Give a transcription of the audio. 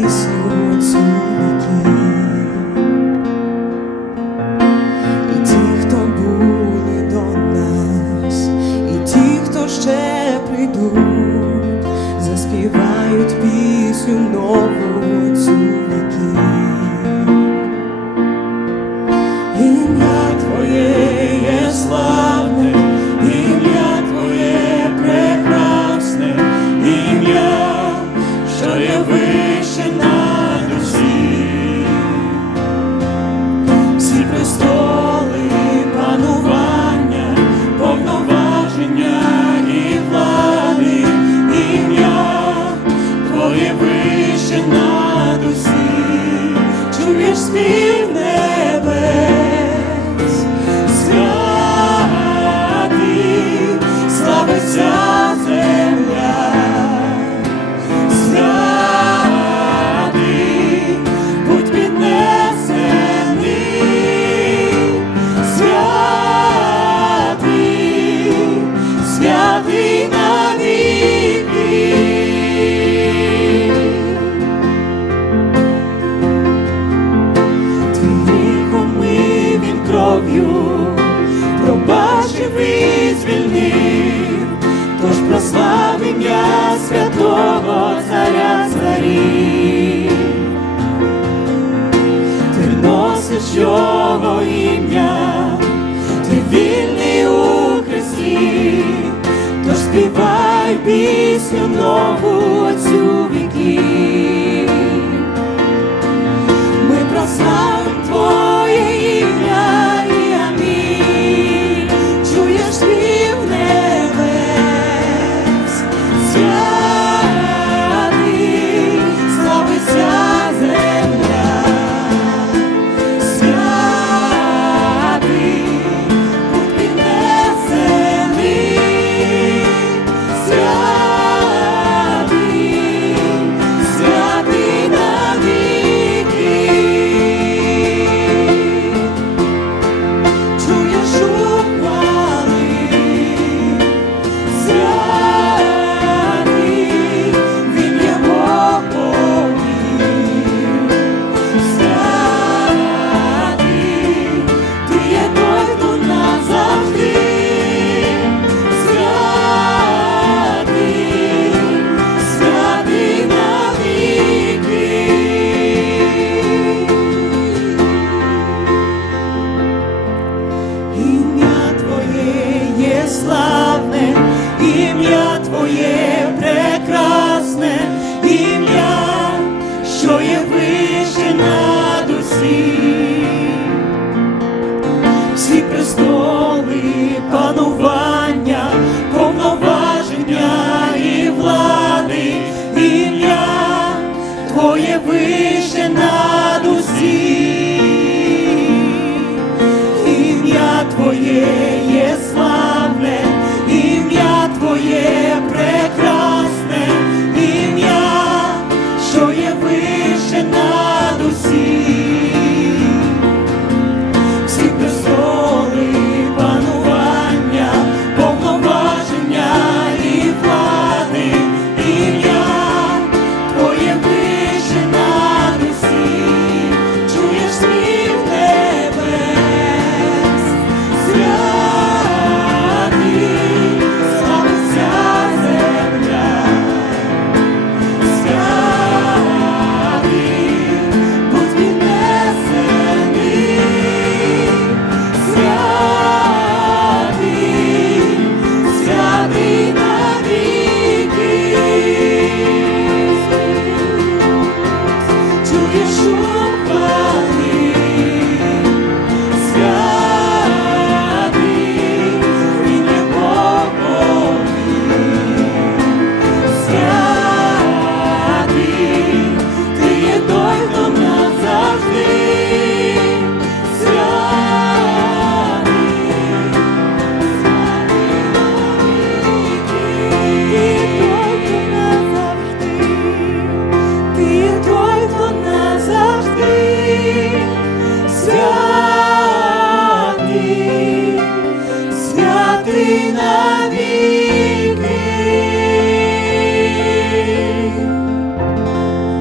isso. тиші над усім, чуєш спів не носиш його ім'я, ти вільний у Христі, то співай пісню нову Отцю. славне, ім'я Твоє прекрасне, ім'я, що є вище над усім, всі престоли, панування, повноваження і влади, ім'я Твоє вище над усім, ім'я Твоє.